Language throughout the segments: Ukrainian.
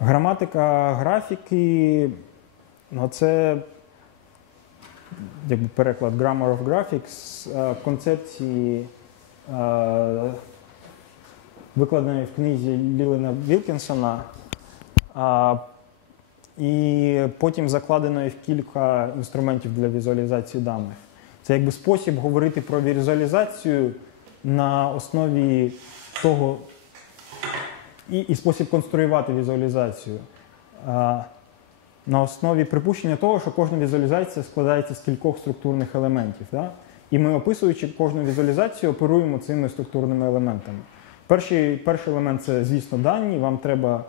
Граматика графіки, ну це якби переклад Grammar of Graphics, е, концепції, е, викладеної в книзі Лілена Вілкінсона, і потім закладеної в кілька інструментів для візуалізації даних. Це якби спосіб говорити про візуалізацію на основі того, і, і спосіб конструювати візуалізацію. А, на основі припущення того, що кожна візуалізація складається з кількох структурних елементів. Да? І ми, описуючи кожну візуалізацію, оперуємо цими структурними елементами. Перший перший елемент це, звісно, дані, вам треба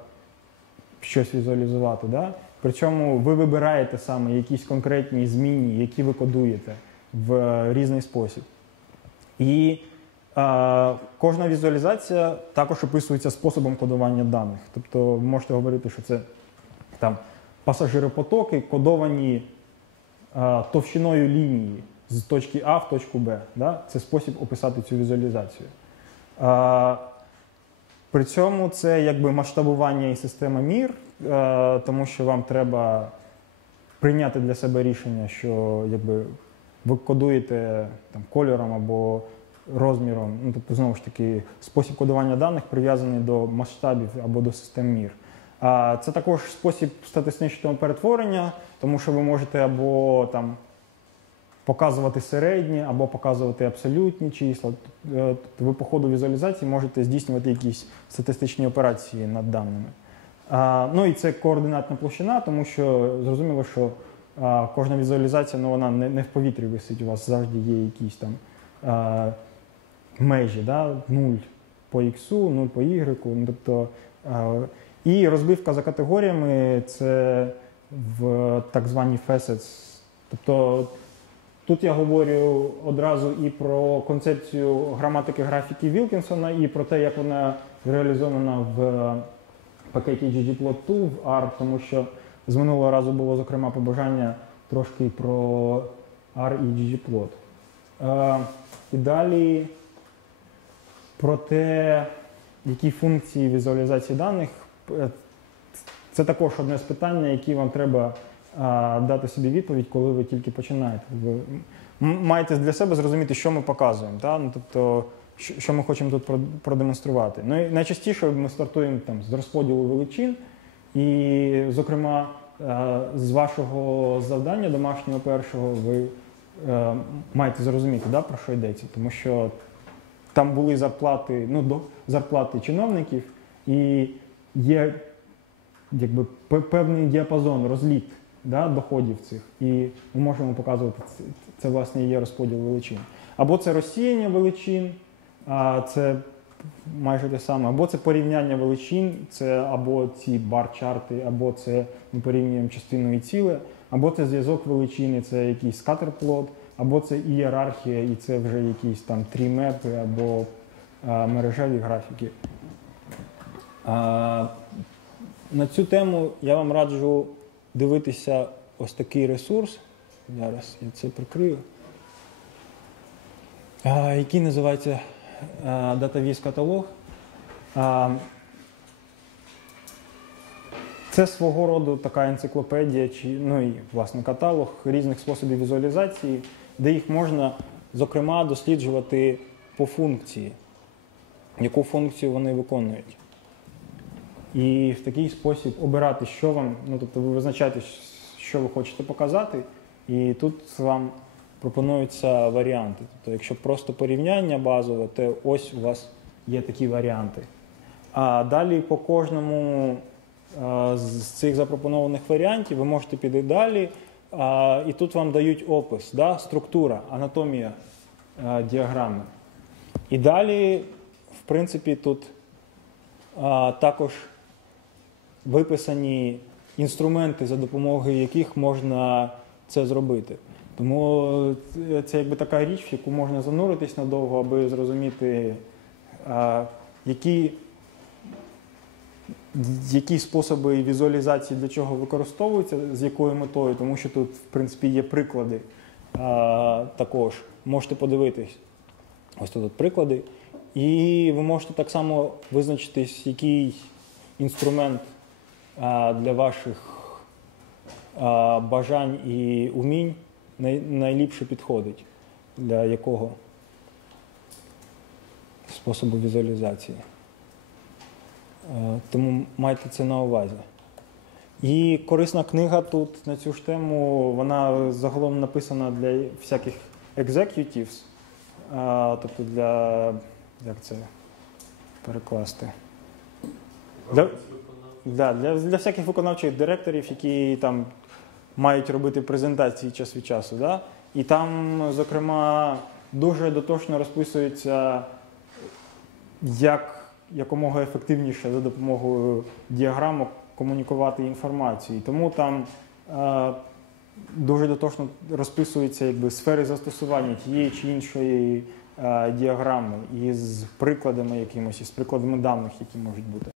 щось візуалізувати. Да? Причому ви вибираєте саме якісь конкретні змінні, які ви кодуєте в е, різний спосіб. І е, кожна візуалізація також описується способом кодування даних. Тобто ви можете говорити, що це там пасажиропотоки кодовані товщиною лінії з точки А в точку Б. Да? Це спосіб описати цю візуалізацію. При цьому це якби масштабування і система мір, тому що вам треба прийняти для себе рішення, що якби, ви кодуєте там, кольором або розміром, ну, тобто, знову ж таки, спосіб кодування даних прив'язаний до масштабів або до систем мір. Це також спосіб статистичного перетворення, тому що ви можете або там показувати середні, або показувати абсолютні числа. Тобто ви по ходу візуалізації можете здійснювати якісь статистичні операції над даними. Ну і це координатна площина, тому що зрозуміло, що кожна візуалізація ну, вона не в повітрі висить, у вас завжди є якісь там межі, да? 0 по X, 0 по Y. Ну, тобто і розбивка за категоріями це в так звані facets. Тобто тут я говорю одразу і про концепцію граматики графіки Вілкінсона, і про те, як вона реалізована в пакеті ggplot2 в R, тому що з минулого разу було зокрема побажання трошки про R і ggplot. Е, і далі про те, які функції візуалізації даних Е, це також одне з питань, які вам треба дати собі відповідь, коли ви тільки починаєте. Ви маєте для себе зрозуміти, що ми показуємо, та? ну, тобто, що ми хочемо тут продемонструвати. Ну і найчастіше ми стартуємо там, з розподілу величин, і, зокрема, з вашого завдання домашнього першого ви е, маєте зрозуміти, да, про що йдеться, тому що там були зарплати, ну, до зарплати чиновників. і є якби, певний діапазон, розліт да, доходів цих, і ми можемо показувати, це, це власне є розподіл величин. Або це розсіяння величин, а це майже те саме, або це порівняння величин, це або ці бар-чарти, або це ми порівнюємо частину і ціле, або це зв'язок величини, це якийсь скатерплот, або це ієрархія, і це вже якісь там трімепи або а, мережеві графіки. На цю тему я вам раджу дивитися ось такий ресурс. Зараз я це прикрию, який називається DataViz каталог. Це свого роду така енциклопедія, чи, ну і власне каталог різних способів візуалізації, де їх можна, зокрема, досліджувати по функції, яку функцію вони виконують. І в такий спосіб обирати, що вам, ну тобто ви визначаєте, що ви хочете показати, і тут вам пропонуються варіанти. Тобто, якщо просто порівняння базове, то ось у вас є такі варіанти. А далі по кожному з цих запропонованих варіантів ви можете піти далі, і тут вам дають опис, да, структура, анатомія діаграми. І далі, в принципі, тут також виписані інструменти, за допомогою яких можна це зробити. Тому це якби така річ, в яку можна зануритись надовго, аби зрозуміти, які які способи візуалізації для чого використовуються, з якою метою, тому що тут, в принципі, є приклади а, також. Можете подивитись. Ось тут приклади. І ви можете так само визначитись, який інструмент а, для ваших а, бажань і умінь най, найліпше підходить для якого способу візуалізації. Е, Тому майте це на увазі. І корисна книга тут на цю ж тему, вона загалом написана для всяких executives, тобто для як це перекласти? Для, для, для всяких виконавчих директорів, які там мають робити презентації час від часу. Да? І там, зокрема, дуже дотошно розписується, як якомога ефективніше за допомогою діаграмок комунікувати інформацію. Тому там е, дуже дотошно розписуються якби, сфери застосування тієї чи іншої е, діаграми із прикладами якимось, із прикладами даних, які можуть бути.